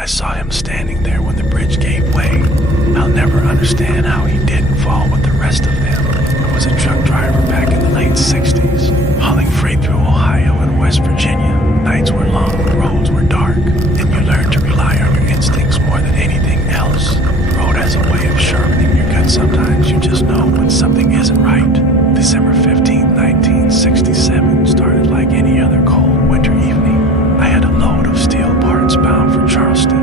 I saw him standing there when the bridge gave way. I'll never understand how he didn't fall with the rest of them. I was a truck driver back in the late 60s, hauling freight through Ohio and West Virginia. Nights were long, the roads were dark, and you learn to rely on your instincts more than anything else. The road has a way of sharpening your gut sometimes. You just know when something isn't right. December 15, 1967 started like any other cold winter evening. I had a load of steel parts bound for Charleston.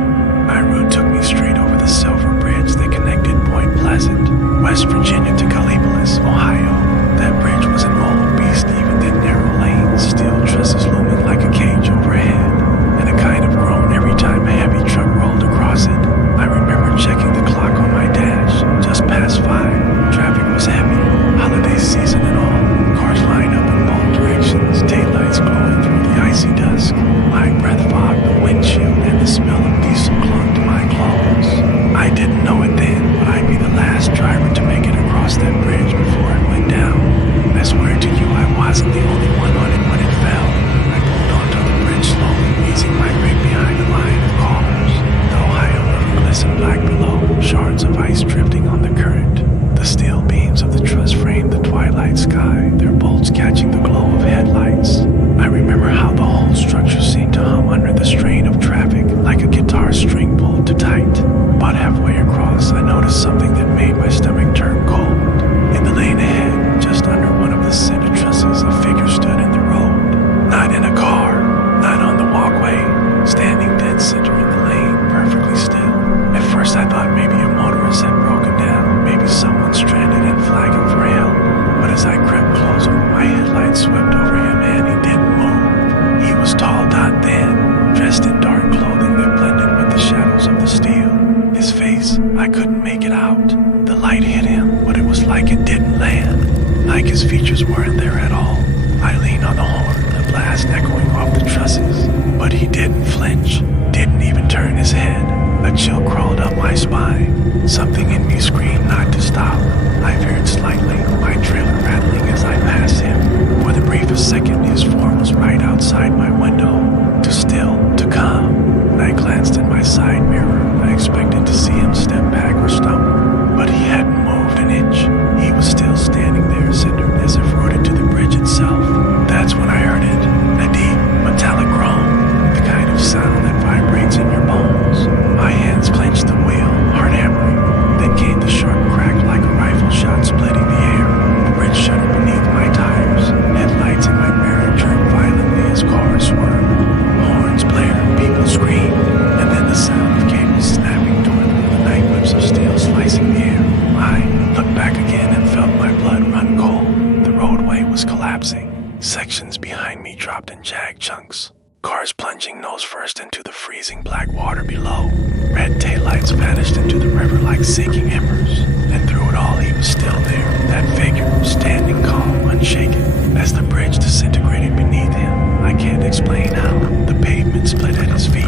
My route took me straight over the Silver Bridge that connected Point Pleasant, West Virginia to Gallipolis, Ohio. That bridge was an old beast, even then narrow lanes, steel trusses looming like a cage overhead, and a kind of groan every time a heavy truck rolled across it. I remember checking the clock on my dash, just past 5. Traffic was heavy, holiday season and all. Cars lined up in both directions, taillights glowing through the icy dusk. My breath fogged the windshield and the smell of diesel clung to my clothes. I didn't know it then, but I'd be the last driver to make it across that bridge before it went down. I swear to you, I wasn't the only one on it when it fell. I pulled onto the bridge slowly, easing my rig behind a line of cars. The Ohio River glistened black below, shards of ice drifting on the current. The steel beams of the truss framed the twilight sky, their bolts catching the glow of headlights. I remember how the whole structure seemed to hum under the strain of traffic, like a guitar string pulled too tight. About halfway across, I noticed something that made my stomach turn cold. In the lane ahead, just under one of the center trusses, a figure stood in the road. Not in a car, not on the walkway, standing dead center in the lane, perfectly still. At first I thought maybe a motorist had broken down, maybe someone stranded and flagging for help. But as I crept closer, my headlights swept over him and he didn't move. He was tall, not thin, dressed in dark clothing that blended with the shadows of the steel. His face, I couldn't make it out. The light hit him, but it was like it didn't land. Like his features weren't there at all. I leaned on the horn, the blast echoing off the trusses. But he didn't flinch, didn't even turn his head. A chill crawled up my spine. Something in me screamed not to stop. I veered slightly, my trailer rattling as I passed him. For the briefest second, his form was right outside my window, too still, too calm. When I glanced in my side mirror, I expected to see him step back or stumble, but he hadn't moved an inch. He was still standing there, centered as if rooted to the bridge itself. That's when I heard it, a deep, metallic groan, the kind of sound that vibrates in your bones. My hands clenched the wheel, hard hammering. Then came the sharp crack like a rifle shot splitting the air. The bridge shuddered beneath my tires. Headlights in my mirror jerked violently as cars swerved. Horns blared, people screamed, and then the sound of cables snapping tore through the night whips of steel slicing the air. I looked back again and felt my blood run cold. The roadway was collapsing. Sections behind me dropped in jagged chunks. Cars plunging nose first into the freezing black water below. Red taillights vanished into the river like sinking embers. And through it all, he was still there, that figure, standing calm, unshaken. As the bridge disintegrated beneath him, I can't explain how. The pavement split at his feet.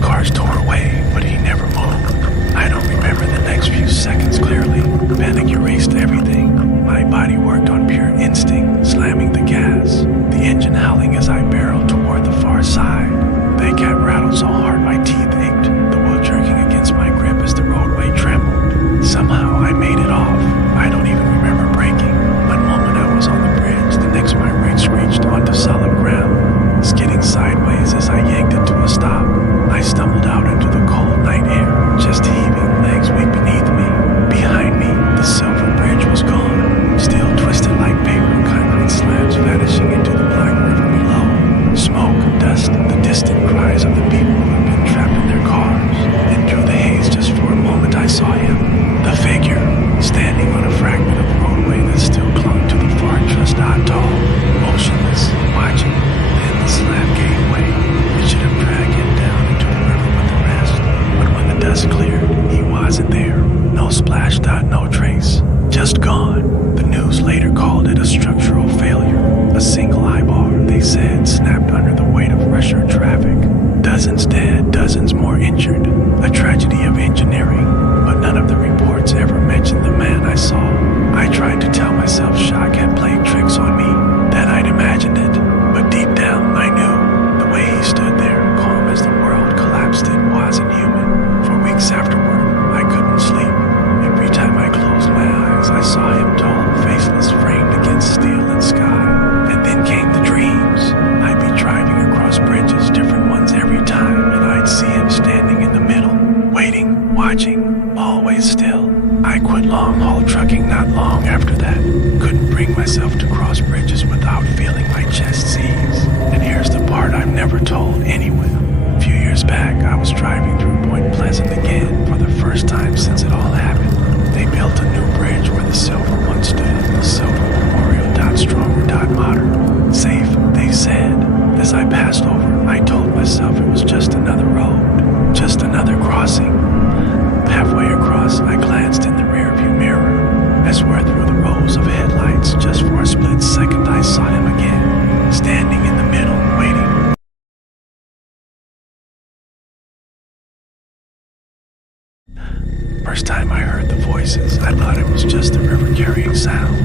Cars tore away, but he never moved. I don't remember the next few seconds clearly. Panic erased everything. My body worked on pure instinct, slamming the gas, the engine howling as I barreled toward the far side. The cat rattled so hard my teeth ached, the wheel jerking against my grip as the roadway trembled. Somehow I made it off. I don't even remember braking. One moment I was on the bridge, the next my rig screeched onto solid ground, skidding sideways as I yanked it to a stop. I stumbled out into the cold night air, just heaving, legs weak beneath me. Behind me, the Silver Bridge was gone, steel twisted like paper, concrete slabs vanishing into the black river below. Smoke, dust, the distant cries of the people who had been trapped in their cars. And through the haze, just for a moment, I saw him, the figure, standing on a fragment of roadway that still clung to the far trussed atoll, motionless, watching. Then the slab gave way. It should have dragged him down into the river with the rest. But when the dust cleared, he wasn't there. No splash dot, no trace. Just gone. The news later called it a structural failure. A single eyebar, they said, snapped under the weight of rusher traffic. Dozens dead, dozens more injured. A tragedy of engineering. But none of the reports ever mentioned the man I saw. I tried to tell myself shock had played tricks on me, that I'd imagined it. But deep down, I knew the way he stood there, calm as the world collapsed, it wasn't human. As I passed over, I told myself it was just another road, just another crossing. Halfway across, I glanced in the rearview mirror. I swear through the rows of headlights, just for a split second I saw him again, standing in the middle, waiting. First time I heard the voices, I thought it was just the river carrying sound.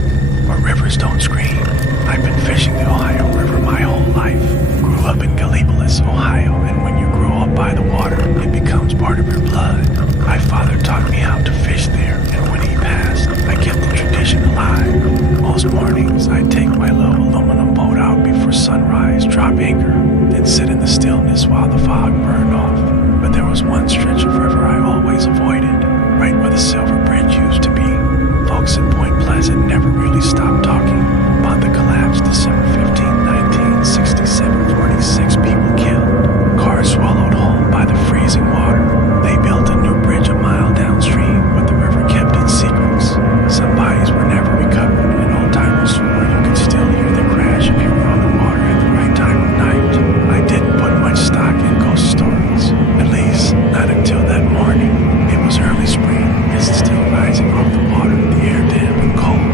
But rivers don't scream. I've been fishing the Ohio River my whole life. Grew up in Gallipolis, Ohio, and when you grow up by the water, it becomes part of your blood. My father taught me how to fish there, and when he passed, I kept the tradition alive. Most mornings, I'd take my little aluminum boat out before sunrise, drop anchor, then sit in the stillness while the fog burned off. But there was one stretch of river I always avoided, right where the Silver Bridge used to be. Folks in Point Pleasant never really stopped talking about the collapse December 15, 1967, 46 people killed, cars swallowed whole by the freezing water. They built a new bridge a mile downstream, but the river kept its secrets. Some bodies were never recovered, and old-timers swore you could still hear the crash if you were on the water at the right time of night. I didn't put much stock in ghost stories, at least not until that morning. It was early spring, mist still rising off the water, the air damp and cold.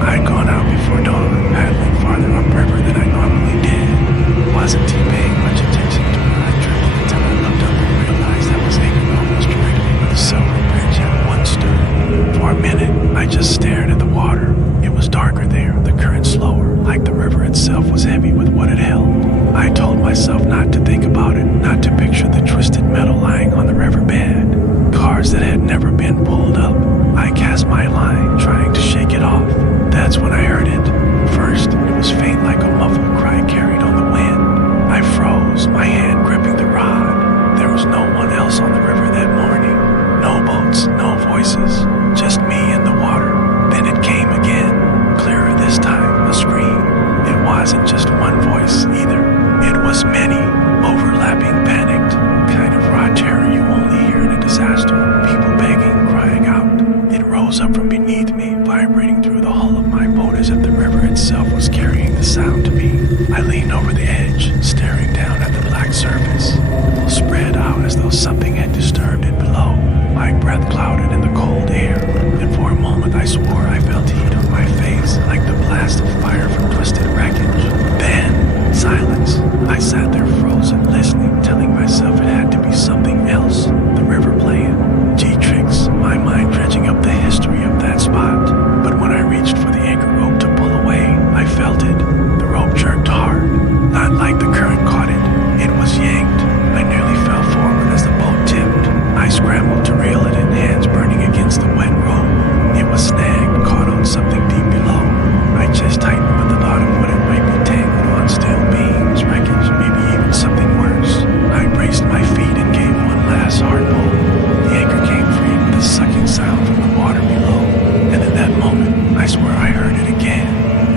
I'd gone out before dawn, paddling farther upriver than I normally did. Wasn't paying much attention to where I drifted until I looked up and realized I was anchored almost directly where the Silver Bridge had once stood. For a minute, I just stared at the water. It was darker there, the current slower, like the river itself was heavy with what it held. I told myself not to think about it, not to picture the twisted metal lying on the riverbed. Cars that had never been pulled up. I cast my line, trying to shake it off. That's when I heard it. First, it was faint like a muffled cry carried on the wind. I froze, my hand gripping the rod. There was no one else on the river that morning. No boats, no voices, just me and the water. Then it came again, clearer this time, a scream. It wasn't just one voice either. It was many, overlapping, panicked, kind of raw terror you only hear in a disaster. People begging, crying out. It rose up from beneath me, vibrating through the hull of my boat as if the river itself was carrying the sound to me. I leaned over the edge, staring down at the black surface, spread out as though something had disturbed it below. My breath clouded in the cold air, and for a moment I swore I felt heat on my face, like the blast of fire from twisted wreckage. Then, silence. I sat there frozen, listening, telling myself it had to be something else. The river playing, G-tricks, my mind dredging up the history of that spot. But when I reached for the anchor rope to pull away, I felt it. The rope jerked hard, not like the current caught it. It was yanked. I nearly fell forward as the boat tipped. I scrambled to reel it in, hands burning against the wet rope. It was snagged, caught on something deep below. I just tightened with the thought of what it might be tangled on, steel beams, wreckage, maybe even something worse. I braced my feet and gave one last hard pull. The anchor came free with a sucking sound from the water below. And in that moment, I swear I heard it again.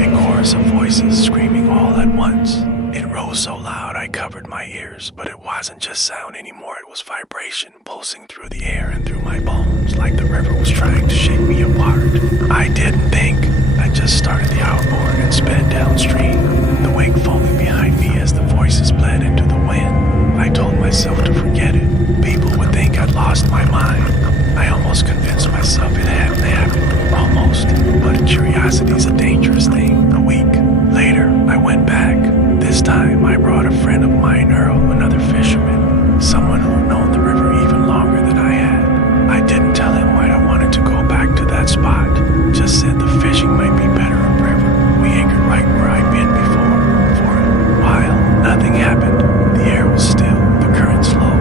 A chorus of voices screaming all at once. It rose so loud I covered my ears, but it wasn't just sound anymore, it was vibration pulsing through the air and through my bones, like the river was trying to shake me apart. I didn't think. I just started the outboard and sped downstream, the wake foaming behind me as the voices bled into the wind. I told myself to forget it. People would think I'd lost my mind. I almost convinced myself it hadn't happened. Almost. But curiosity's a dangerous thing. A week later, I went back. This time, I brought a friend of mine, Earl, another fisherman, someone who'd known the river even longer than I had. I didn't tell him why I wanted to go back to that spot, just said the fishing might be better upriver. We anchored right where I'd been before. For a while, nothing happened. The air was still, the current slow.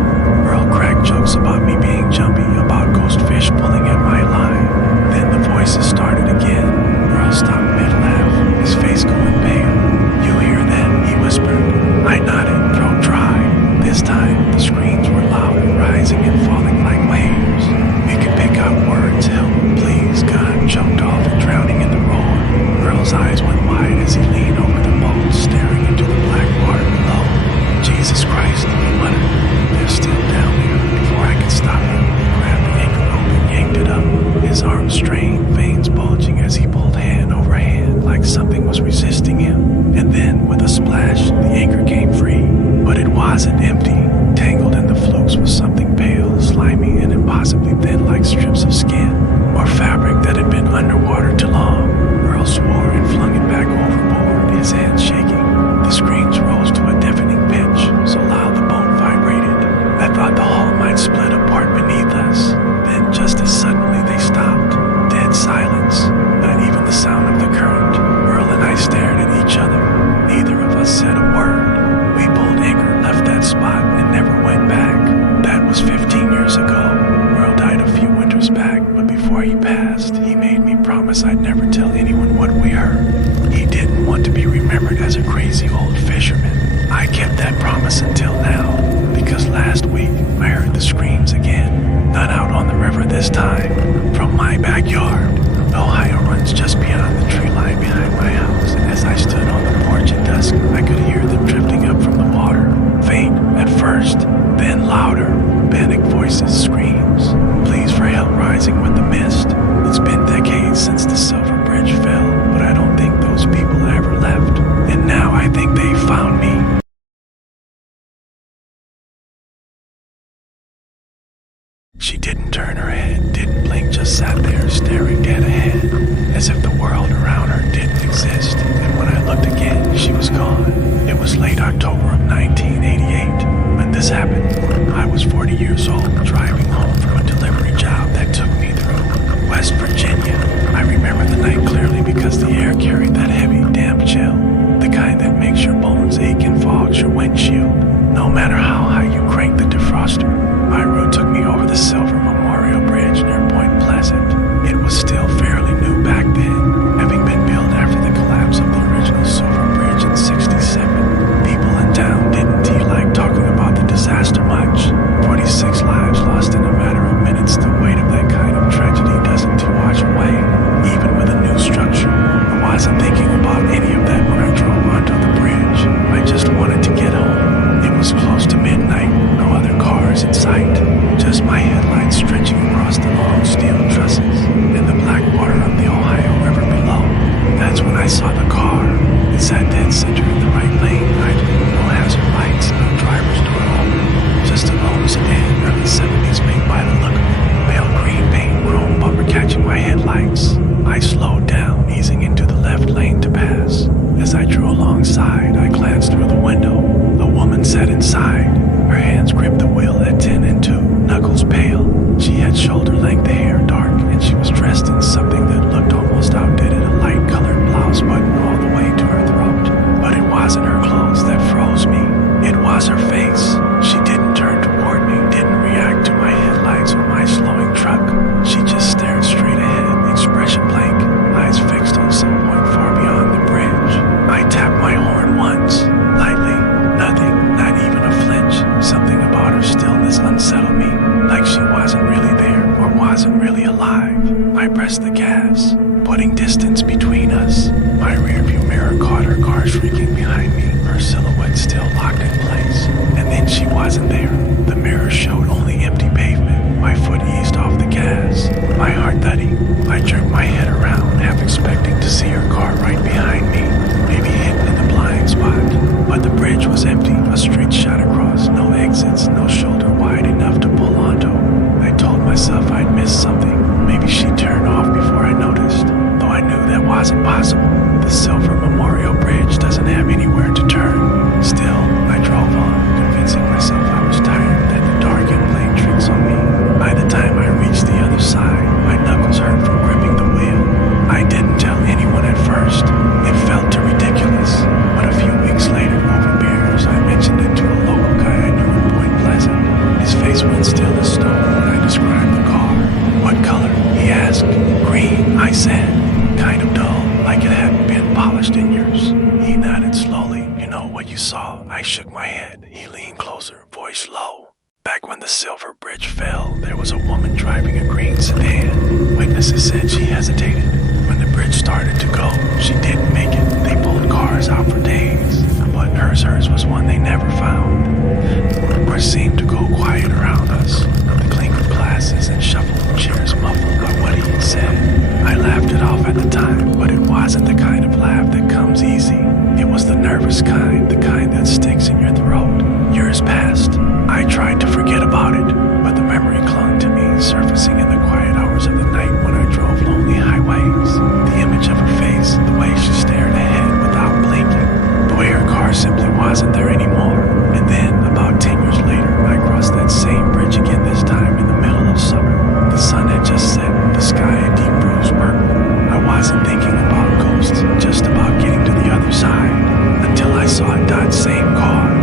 Earl cracked jokes about me being jumpy, about ghost fish pulling at my line. Then the voices started again. Earl stopped mid-laugh, his face going pale. "You hear that?" he whispered. I nodded, throat dry. the anchor came free, but it wasn't empty. Tangled in the flukes was something pale, slimy, and impossibly thin like strips of skin, or fabric that had been underwater too long. Earl swore and flung it back overboard, his hands shaking. The screams rose to a deafening pitch, so loud the boat vibrated. I thought the hull might split apart beneath us. Then, just as suddenly, they stopped. Dead silence, not even the sound of the current. Earl and I stared at each other. Neither of us said a word. We pulled anchor, left that spot, and never went back. That was 15 years ago. Earl died a few winters back, but before he passed, he made me promise I'd never tell anyone what we heard. He didn't want to be remembered as a crazy old fisherman. I kept that promise until now, because last week I heard the screams again. Not out on the river this time, from my backyard. Ohio runs just beyond the tree line behind my house, and as I stood on the porch at dusk, I could hear them drifting up from the water. Faint at first, then louder. Panic voices, screams, pleas for help rising with the mist. It's been decades since the Silver Bridge fell, but I don't think those people ever left. And now I think they found me. She didn't turn her head, didn't blink, just sat there staring dead ahead, as if the world around her didn't exist. And when I looked again, she was gone. It was late October of 1988 when this happened. I was 40 years old, driving home from a delivery job that took me through West Virginia. I remember the night clearly because the air carried that heavy, damp chill, the kind that makes your bones ache and fogs your windshield, no matter how high you crank the defroster. My route took me over the Silver Memorial Bridge near Point Pleasant. It was still fairly new back then, having been built after the collapse of the original Silver Bridge in '67. People in town didn't like talking about the disaster much. 46 lives lost in a matter of minutes. The weight of that kind of tragedy doesn't wash away, even with a new structure. I wasn't thinking about any of that when I drove onto the bridge. I just wanted to get home. It was close to midnight, no other cars in sight, just my headlights stretching across the long steel trusses and the black water of the Ohio River below. That's when I saw the car. It sat dead center in the right lane, idling, no hazard lights, no driver's door open, just a lone sedan, early 70s made by the look of it. Pale green paint, chrome bumper catching my headlights. I slowed down, easing into the left lane to pass. As I drew alongside, I glanced through the window. A woman sat inside. Her hands gripped the wheel at 10 and 2, knuckles pale. She had shoulder-length hair, dark, and she was dressed in something that looked almost outdated, a light-colored blouse buttoned all the way to her throat. But it wasn't her clothes that froze me. It was her face. She didn't turn toward me, didn't react to my headlights or my slowing truck. She just stared straight ahead, expression blank, eyes fixed on some point far beyond the bridge. I tapped my horn once, lightly, nothing, not even a flinch. Something about her stillness unsettled me, like she wasn't really there or wasn't really alive. I pressed the gas, putting distance between us. My rearview mirror caught her car shrieking behind me, her silhouette still locked in place. And then she wasn't there. The mirror showed only empty pavement. My foot eased off the gas, my heart thudding. I jerked my head around, half expecting to see her car right behind me, maybe hidden in the blind spot. But the bridge was empty, a straight shot across, no exits, no shoulder wide enough to pull onto. I told myself I'd missed something. Maybe she'd turned off before I noticed, though I knew that wasn't possible. The Silver Memorial Bridge doesn't have anywhere to turn. Still, I drove on, convincing myself I was tired, that the dark had played tricks on me. By the time I reached the other side, my knuckles hurt from gripping the wheel. I didn't tell anyone at first. It felt too ridiculous. But a few weeks later, over beers, I mentioned it to a local guy I knew in Point Pleasant. His face went still as stone when I described the car. What color? He asked. Green, I said. Kind of dull, like it hadn't been polished in years. He nodded slowly. You know what you saw? I shook my head. He leaned closer, voice low. Back when the Silver Bridge fell, there was a woman driving a green sedan. Witnesses said she hesitated. When the bridge started to go, she didn't make it. They pulled cars out for days, but hers was one they never found, or seemed to go quiet around us. The clink of glasses and shuffle of chairs muffled by what he said. I laughed it off at the time, but it wasn't the kind of laugh that comes easy. It was the nervous kind, the kind that sticks in your throat. Years passed. I tried to forget about it, but the memory clung to me, surfacing in the quiet hours of the night when I drove lonely highways. The image of her face, the way she stared ahead without blinking, the way her car simply wasn't there anymore. And then, about 10 years later, I crossed that same bridge again, this time in the middle of summer. The sun had just set, the sky a deep bruised purple. I wasn't thinking about ghosts, just about getting to the other side, until I saw that same car